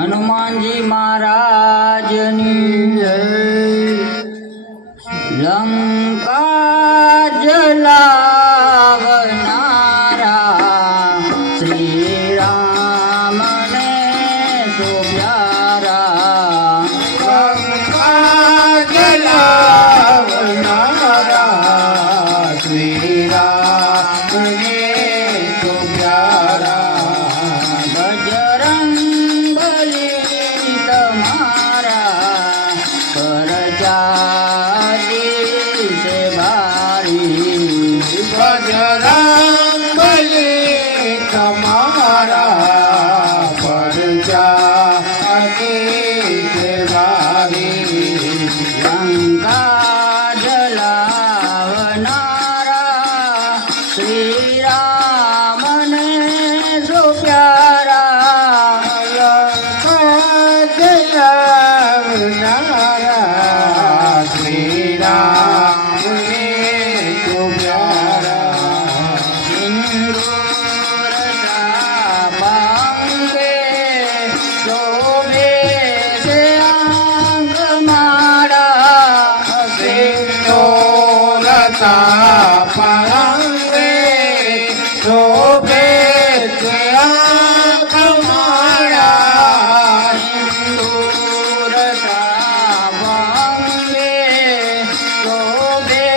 હનુમાનજી મહારાજની જય. લંકા જલાવનારા શ્રી રામને શોભ્યારા. લંકા જલાવનારા શ્રી રામને શોભ્યારા. બજરંગ બલી તમારા પરજાતી છે ભારી. બજરંગ બલી તમારા પરજાતી છે ભારી. લંકા જલાવનારા શ્રી રામને શોભ્યારા. લંકા જલાવનારા શ્રી રામને શોભ્યારા. સિંદૂર સાપાંગે શોભે છે આંગમાળા. સિંદૂરતા પલંગે શોભે છે આંખમાળા. સિંદૂર સાપાંગે શોભે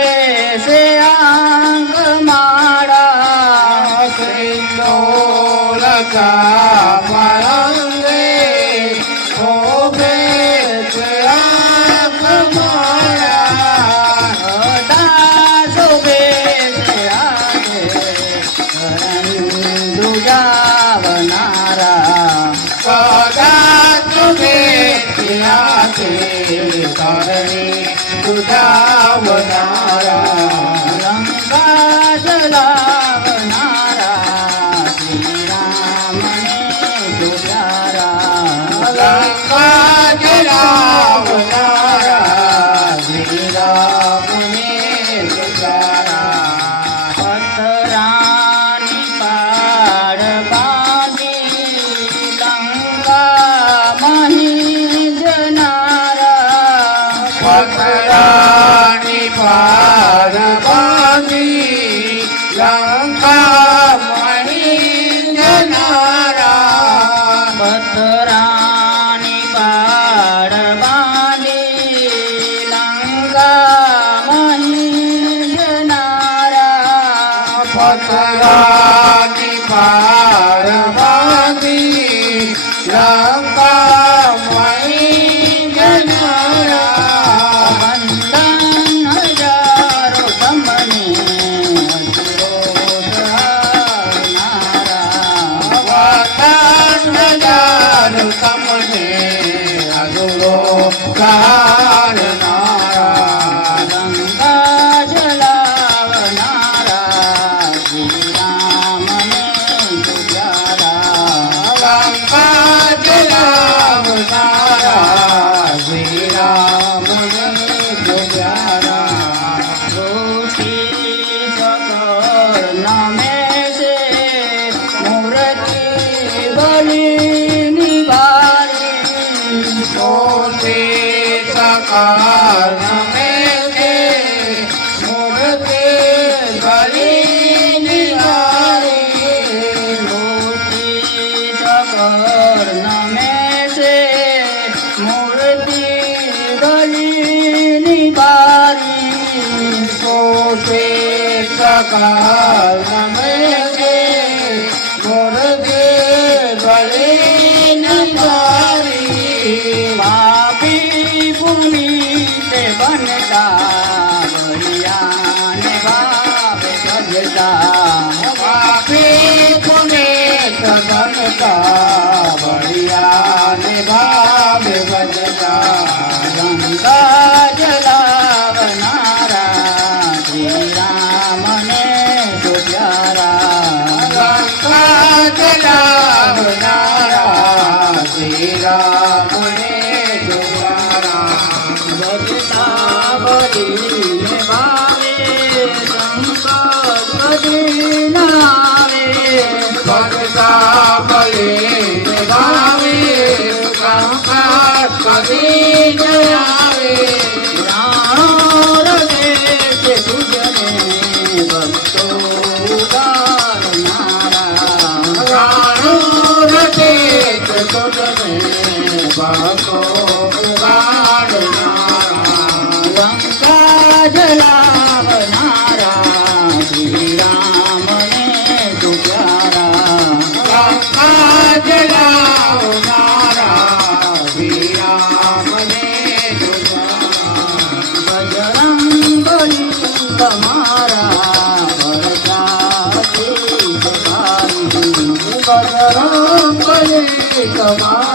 છે આંગમાળા. સિંદૂરતા પલંગે શોભે છે આંખમાળા. અડા શોભે છે આજે ધ્રુજાવનારા. સદા તુમે ત્યાંથી કરણી સુધાવનારા. લંકા જલાવનારા શ્રી રામને શોભ્યારા. લંકા જલાવનારા શ્રી રામને શોભ્યારા. પથરાની પાડ બાંધી લંકામાં જનારા. પથરાની પાર બાંધી લંકામાં જનારા. પથરાની પાડ બાંધી લંકામાં જનારા. પથરાની પાર બાંધી લંકામાં જનારા. વંદન હજારો તમને અસુરો ધરાવનારા. વતન તમને અધુરો કારનારા. લંકા જલાવનારા શ્રી રામને શોભ્યારા. લંકા જલાવનારા શ્રી રામને શોભ્યારા. ઋષિ સકળ નમે છે મૂર્તિ બલિની બારી. મોટે સકાર નમે છે મૂર્તિ બલિની વારી. ઋષિ સકળ નમે છે મૂર્તિ બલિની બારી. મોટે સકાર નમે છે મૂર્તિ બલિની વારી. પાપી પુનીત બનતા બળિયાને ભાવે ભજતા. પાપી પુનિત બનતા બળિયાને ભાવે ભજતા. લંકા જલાવનારા શ્રી રામને શોભ્યારા. લંકા જલાવનારા શ્રી રામને ભક્તો ઉગાડનારા લંકા જલાવનારા શ્રી રામને તું પ્યારા લંકા જલાવનારા શ્રી રામને બજરંગ બલી તમારા ભરતાથી સહારી બજરંગ બલી તમારા